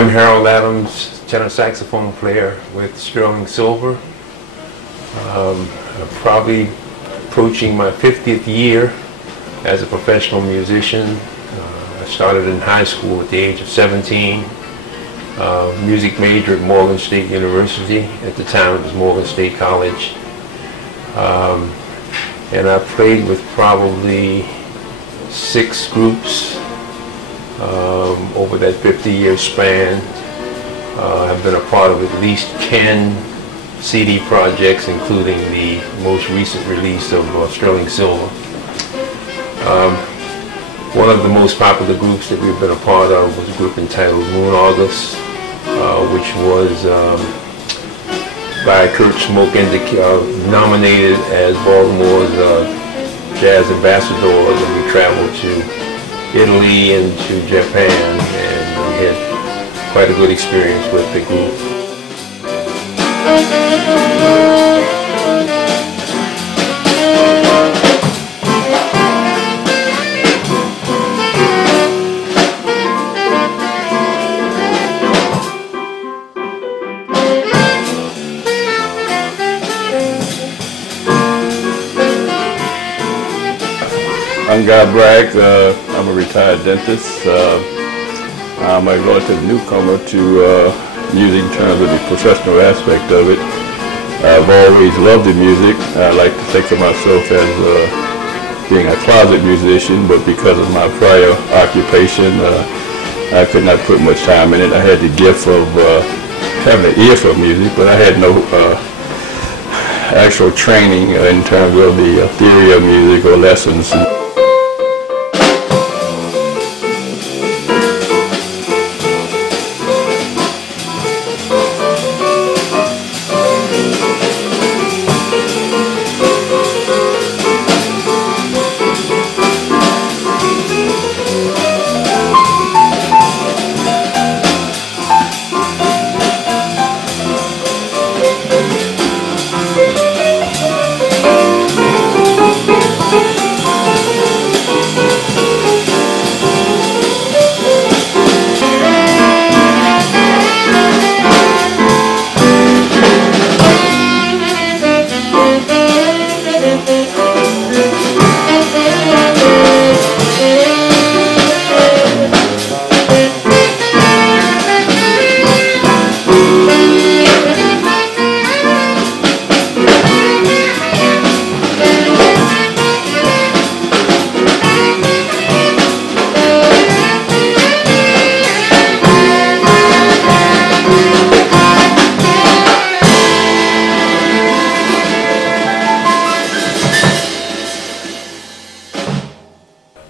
I'm Harold Adams, tenor saxophone player with Sterling Silver. I'm probably approaching my 50th year as a professional musician. I started in high school at the age of 17. Music major at Morgan State University. At the time it was Morgan State College. And I played with probably 6 groups over that 50-year span. I've been a part of at least 10 CD projects, including the most recent release of Sterling Silver. One of the most popular groups that we've been a part of was a group entitled Moon August, which was by Kurt Smoke nominated as Baltimore's Jazz Ambassadors, and we traveled to Italy and to Japan, and we had quite a good experience with the group. I'm Bragg. I'm a retired dentist. I'm a relative newcomer to music in terms of the professional aspect of it. I've always loved the music. I like to think of myself as being a closet musician, but because of my prior occupation, I could not put much time in it. I had the gift of having an ear for music, but I had no actual training in terms of the theory of music or lessons.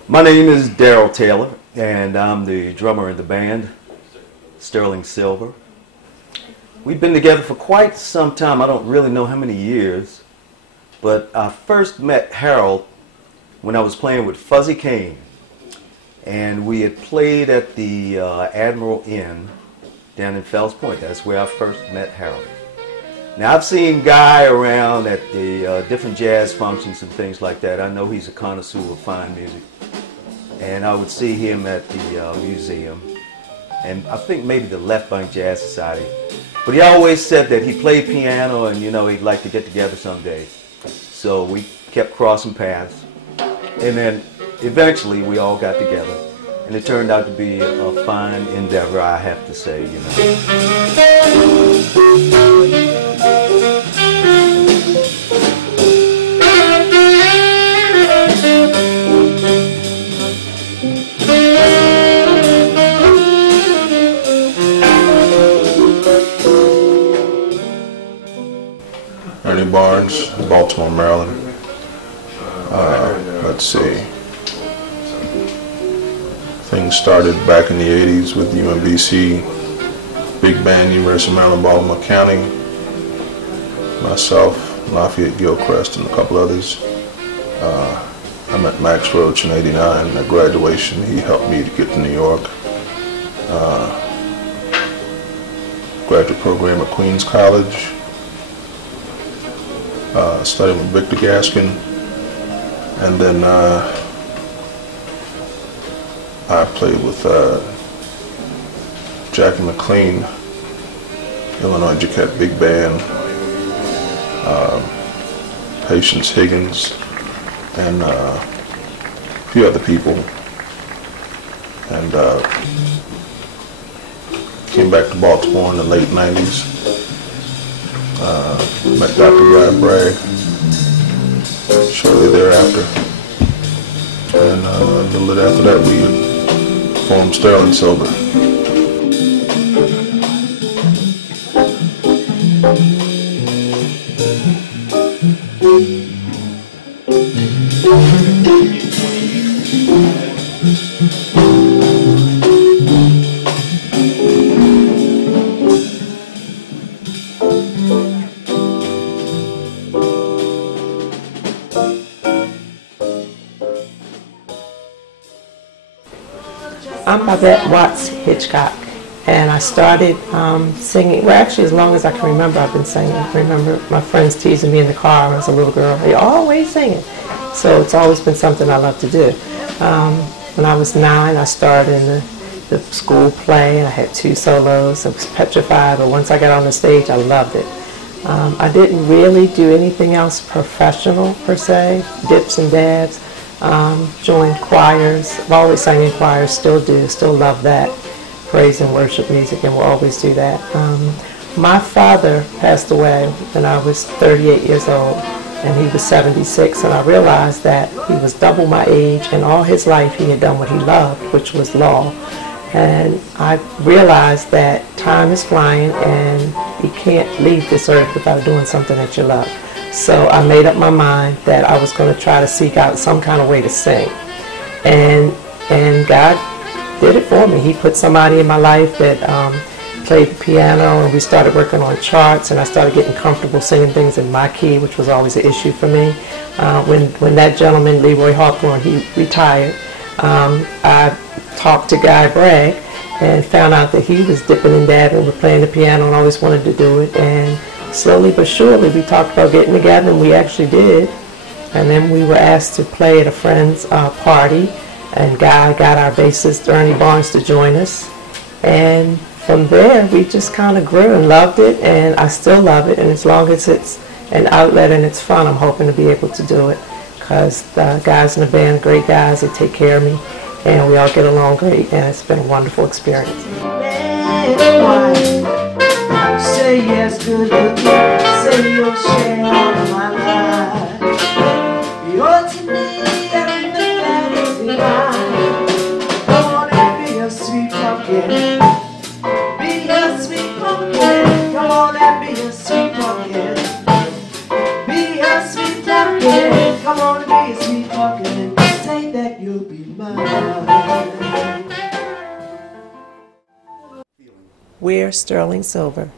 My name is Darrell Taylor, and I'm the drummer in the band, Sterling Silver. We've been together for quite some time. I don't really know how many years, but I first met Harold when I was playing with Fuzzy Kane, and we had played at the Admiral Inn down in Fells Point. That's where I first met Harold. Now, I've seen Guy around at the different jazz functions and things like that. I know he's a connoisseur of fine music. And I would see him at the museum, and I think maybe the Left Bank Jazz Society. But he always said that he played piano and, you know, he'd like to get together someday. So we kept crossing paths. And then eventually we all got together. And it turned out to be a fine endeavor, I have to say, you know. Ernie, Baltimore, Maryland. Let's see. Things started back in the 80s with UMBC, Big Band, University of Maryland, Baltimore County. Myself, Lafayette Gilchrist, and a couple others. I met Max Roach in '89 at graduation. He helped me to get to New York. Graduate program at Queens College. Studied with Victor Gaskin, and then I played with Jackie McLean, Illinois Jacquette Big Band, Patience Higgins, and a few other people. And came back to Baltimore in the late 90s. Met Dr. Bragg shortly thereafter. And a little bit after that, we formed Sterling Silver. I'm Bobbette Watts-Hitchcock, and I started singing, well actually as long as I can remember I've been singing. I remember my friends teasing me in the car when I was a little girl, "You're always singing." So it's always been something I love to do. When I was 9, I started in the school play, and I had 2 solos. I was petrified, but once I got on the stage, I loved it. I didn't really do anything else professional per se, dips and dabs. Joined choirs. I've always sang in choirs, still do, still love that. Praise and worship music, and will always do that. My father passed away when I was 38 years old, and he was 76, and I realized that he was double my age, and all his life he had done what he loved, which was law. And I realized that time is flying, and you can't leave this earth without doing something that you love. So I made up my mind that I was going to try to seek out some kind of way to sing. And God did it for me. He put somebody in my life that played the piano, and we started working on charts, and I started getting comfortable singing things in my key, which was always an issue for me. When that gentleman, Leroy Hawthorne, he retired, I talked to Bragg and found out that he was dipping and dabbing with playing the piano and always wanted to do it. And slowly but surely, we talked about getting together, and we actually did. And then we were asked to play at a friend's party, and Guy got our bassist, Ernie, to join us. And from there, we just kind of grew and loved it, and I still love it. And as long as it's an outlet and it's fun, I'm hoping to be able to do it, because the guys in the band are great guys. They take care of me, and we all get along great, and it's been a wonderful experience. Say yes, good looking, say you'll share all of my life. You're to me everything that is divine. Come on and be a sweet pumpkin. Be a sweet pumpkin. Come on and be a sweet pumpkin. Be a sweet pumpkin. Come on and be a sweet pumpkin. Say that you'll be mine. We're Sterling Silver.